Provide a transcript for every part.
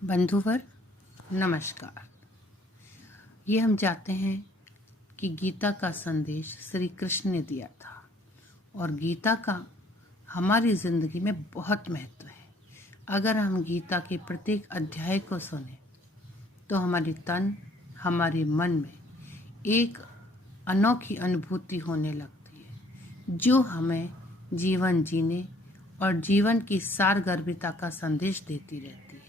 बंधुवर नमस्कार। ये हम जानते हैं कि गीता का संदेश श्री कृष्ण ने दिया था और गीता का हमारी ज़िंदगी में बहुत महत्व है। अगर हम गीता के प्रत्येक अध्याय को सुने तो हमारी तन हमारे मन में एक अनोखी अनुभूति होने लगती है जो हमें जीवन जीने और जीवन की सारगर्भिता का संदेश देती रहती है।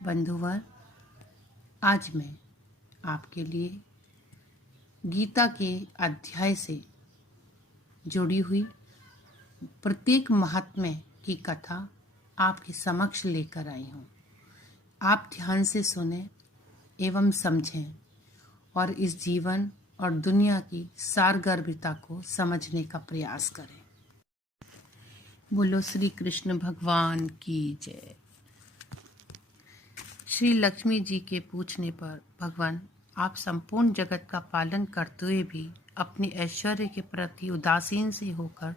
बंधुवर, आज मैं आपके लिए गीता के अध्याय से जुड़ी हुई प्रत्येक महात्म्य की कथा आपके समक्ष लेकर आई हूँ। आप ध्यान से सुने एवं समझें और इस जीवन और दुनिया की सारगर्भिता को समझने का प्रयास करें। बोलो श्री कृष्ण भगवान की जय। श्री लक्ष्मी जी के पूछने पर भगवान, आप संपूर्ण जगत का पालन करते हुए भी अपने ऐश्वर्य के प्रति उदासीन से होकर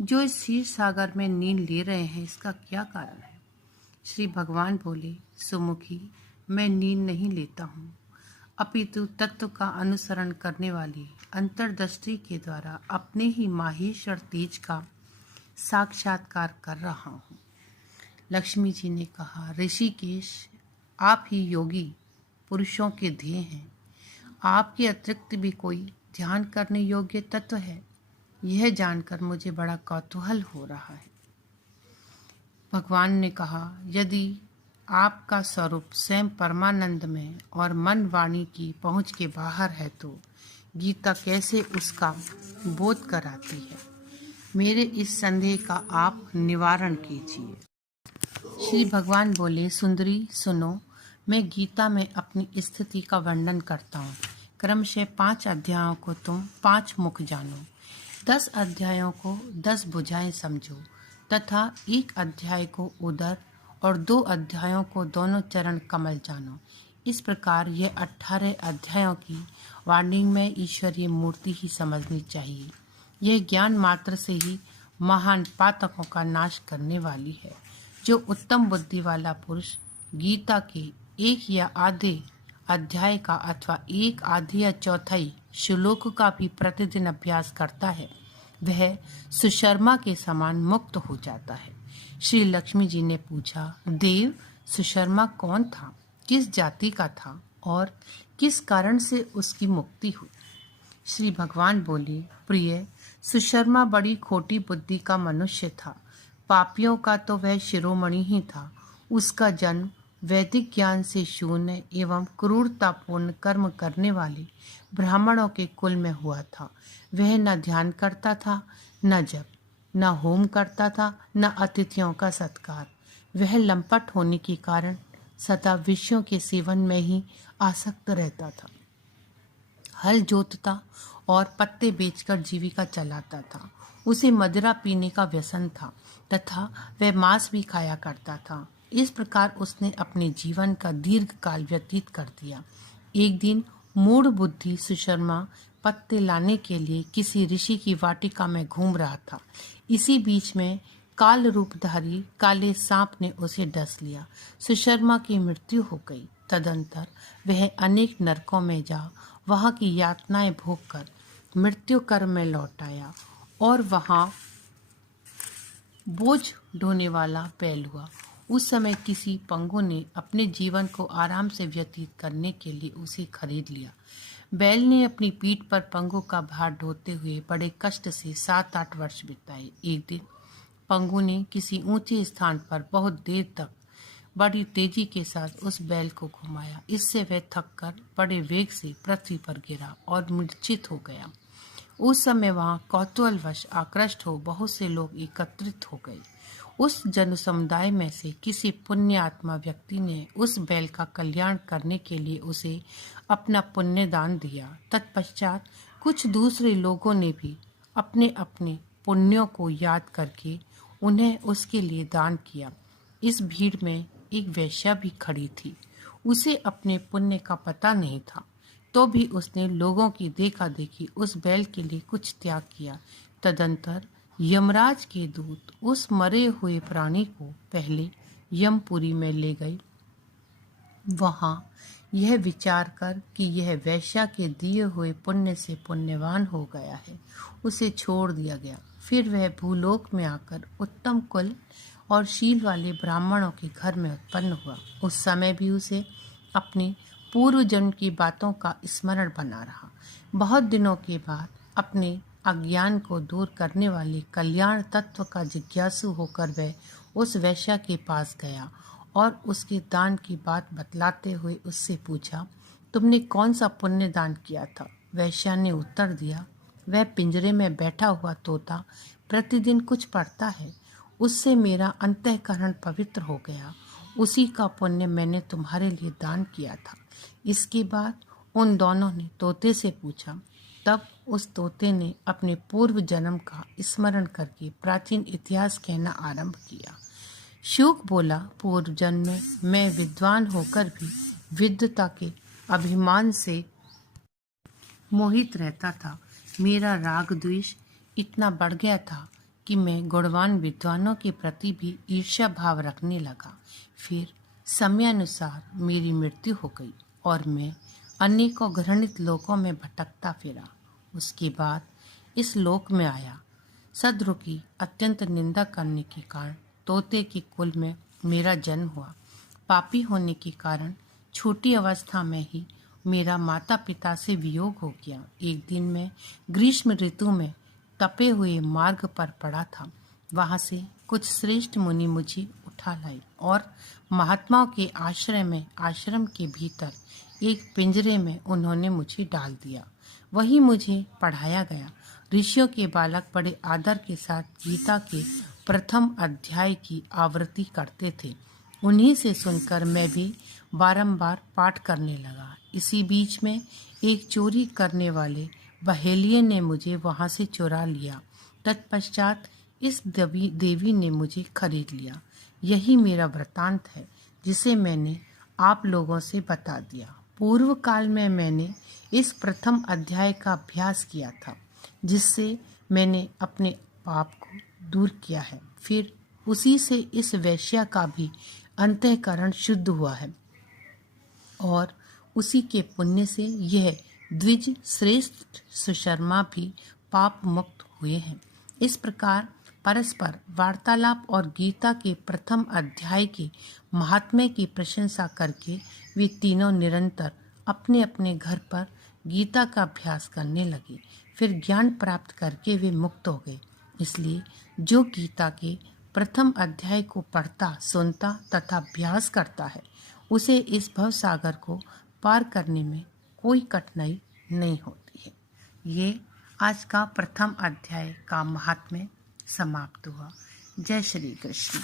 जो इस क्षीर सागर में नींद ले रहे हैं, इसका क्या कारण है? श्री भगवान बोले, सुमुखी, मैं नींद नहीं लेता हूँ, अपितु तत्व का अनुसरण करने वाली अंतर्दृष्टि के द्वारा अपने ही माहेश्वर तेज का साक्षात्कार कर रहा हूँ। लक्ष्मी जी ने कहा, ऋषिकेश, आप ही योगी पुरुषों के ध्येय हैं। आपके अतिरिक्त भी कोई ध्यान करने योग्य तत्व है? यह जानकर मुझे बड़ा कौतूहल हो रहा है। भगवान ने कहा, यदि आपका स्वरूप स्वयं परमानंद में और मन वाणी की पहुंच के बाहर है तो गीता कैसे उसका बोध कराती है? मेरे इस संदेह का आप निवारण कीजिए। श्री भगवान बोले, सुंदरी सुनो, मैं गीता में अपनी स्थिति का वर्णन करता हूँ। क्रमशः 5 अध्यायों को तुम 5 मुख जानो, 10 अध्यायों को 10 भुजाएं समझो तथा 1 अध्याय को उदर और 2 अध्यायों को दोनों चरण कमल जानो। इस प्रकार यह 18 अध्यायों की वाणी में ईश्वरीय मूर्ति ही समझनी चाहिए। यह ज्ञान मात्र से ही महान पातकों का नाश करने वाली है। जो उत्तम बुद्धि वाला पुरुष गीता के 1 या आधे अध्याय का अथवा 1 आधी या चौथाई श्लोक का भी प्रतिदिन अभ्यास करता है, वह सुशर्मा के समान मुक्त हो जाता है। श्री लक्ष्मी जी ने पूछा, देव, सुशर्मा कौन था, किस जाति का था और किस कारण से उसकी मुक्ति हुई? श्री भगवान बोले, प्रिय, सुशर्मा बड़ी खोटी बुद्धि का मनुष्य था। पापियों का तो वह शिरोमणि ही था। उसका जन्म वैदिक ज्ञान से शून्य एवं क्रूरतापूर्ण कर्म करने वाले ब्राह्मणों के कुल में हुआ था। वह न ध्यान करता था, न जप, न होम करता था, न अतिथियों का सत्कार। वह लंपट होने के कारण सदा विषयों के सेवन में ही आसक्त रहता था। हल जोतता और पत्ते बेचकर जीविका चलाता था। उसे मदिरा पीने का व्यसन था तथा वह मांस भी खाया करता था। इस प्रकार उसने अपने जीवन का दीर्घ काल व्यतीत कर दिया। एक दिन मूढ़ बुद्धि सुशर्मा पत्ते लाने के लिए किसी ऋषि की वाटिका में घूम रहा था। इसी बीच में काल रूपधारी काले सांप ने उसे डस लिया। सुशर्मा की मृत्यु हो गई। तदंतर वह अनेक नरकों में जा वहां की यातनाएं भोगकर मृत्यु कर्म में लौट आया और वहां बोझ ढोने वाला बैल हुआ। उस समय किसी पंगु ने अपने जीवन को आराम से व्यतीत करने के लिए उसे खरीद लिया। बैल ने अपनी पीठ पर पंगु का भार ढोते हुए बड़े कष्ट से 7-8 वर्ष बिताए। एक दिन पंगु ने किसी ऊंचे स्थान पर बहुत देर तक बड़ी तेजी के साथ उस बैल को घुमाया। इससे वह थककर बड़े वेग से पृथ्वी पर गिरा और मूर्छित हो गया। उस समय वहां कौतूहलवश आकृष्ट हो बहुत से लोग एकत्रित हो गए। उस जन समुदाय में से किसी पुण्य आत्मा व्यक्ति ने उस बैल का कल्याण करने के लिए उसे अपना पुण्य दान दिया। तत्पश्चात कुछ दूसरे लोगों ने भी अपने अपने पुण्यों को याद करके उन्हें उसके लिए दान किया। इस भीड़ में एक वेश्या भी खड़ी थी। उसे अपने पुण्य का पता नहीं था, तो भी उसने लोगों की देखा देखी उस बैल के लिए कुछ त्याग किया। तदंतर यमराज के दूत उस मरे हुए प्राणी को पहले यमपुरी में ले गए वहाँ यह विचार कर कि यह वैश्या के दिए हुए पुण्य से पुण्यवान हो गया है, उसे छोड़ दिया गया। फिर वह भूलोक में आकर उत्तम कुल और शील वाले ब्राह्मणों के घर में उत्पन्न हुआ। उस समय भी उसे अपने पूर्व जन्म की बातों का स्मरण बना रहा। बहुत दिनों के बाद अपने अज्ञान को दूर करने वाले कल्याण तत्व का जिज्ञासु होकर वह उस वैश्या के पास गया और उसके दान की बात बतलाते हुए उससे पूछा, तुमने कौन सा पुण्य दान किया था? वैश्या ने उत्तर दिया, वह पिंजरे में बैठा हुआ तोता प्रतिदिन कुछ पढ़ता है, उससे मेरा अंतःकरण पवित्र हो गया, उसी का पुण्य मैंने तुम्हारे लिए दान किया था। इसके बाद उन दोनों ने तोते से पूछा। तब उस तोते ने अपने पूर्व जन्म का स्मरण करके प्राचीन इतिहास कहना आरंभ किया। शुक बोला, पूर्व जन्म में मैं विद्वान होकर भी विद्वता के अभिमान से मोहित रहता था। मेरा राग द्वेष इतना बढ़ गया था कि मैं गुणवान विद्वानों के प्रति भी ईर्ष्या भाव रखने लगा। फिर समयानुसार मेरी मृत्यु हो गई और मैं अनेकों घृणित लोकों में भटकता फिरा। उसके बाद इस लोक में आया। सद्रु की अत्यंत निंदा करने के कारण तोते के कुल में मेरा जन्म हुआ। पापी होने के कारण छोटी अवस्था में ही मेरा माता पिता से वियोग हो गया। एक दिन मैं ग्रीष्म ऋतु में तपे हुए मार्ग पर पड़ा था। वहां से कुछ श्रेष्ठ मुनि मुझे उठा लाए और महात्माओं के आश्रम के भीतर एक पिंजरे में उन्होंने मुझे डाल दिया। वहीं मुझे पढ़ाया गया। ऋषियों के बालक बड़े आदर के साथ गीता के प्रथम अध्याय की आवृत्ति करते थे। उन्हीं से सुनकर मैं भी बारंबार पाठ करने लगा। इसी बीच में एक चोरी करने वाले बहेलिये ने मुझे वहां से चुरा लिया। तत्पश्चात इस देवी ने मुझे खरीद लिया। यही मेरा वृतांत है जिसे मैंने आप लोगों से बता दिया। पूर्व काल में मैंने इस प्रथम अध्याय का अभ्यास किया था, जिससे मैंने अपने पाप को दूर किया है। फिर उसी से इस वैश्या का भी अंतःकरण शुद्ध हुआ है और उसी के पुण्य से यह द्विज श्रेष्ठ सुशर्मा भी पाप मुक्त हुए हैं। इस प्रकार परस्पर वार्तालाप और गीता के प्रथम अध्याय के महात्म्य की प्रशंसा करके वे तीनों निरंतर अपने अपने घर पर गीता का अभ्यास करने लगे। फिर ज्ञान प्राप्त करके वे मुक्त हो गए। इसलिए जो गीता के प्रथम अध्याय को पढ़ता, सुनता तथा अभ्यास करता है, उसे इस भव सागर को पार करने में कोई कठिनाई नहीं होती है। ये आज का प्रथम अध्याय का महात्म्य समाप्त हुआ। जय श्री कृष्ण।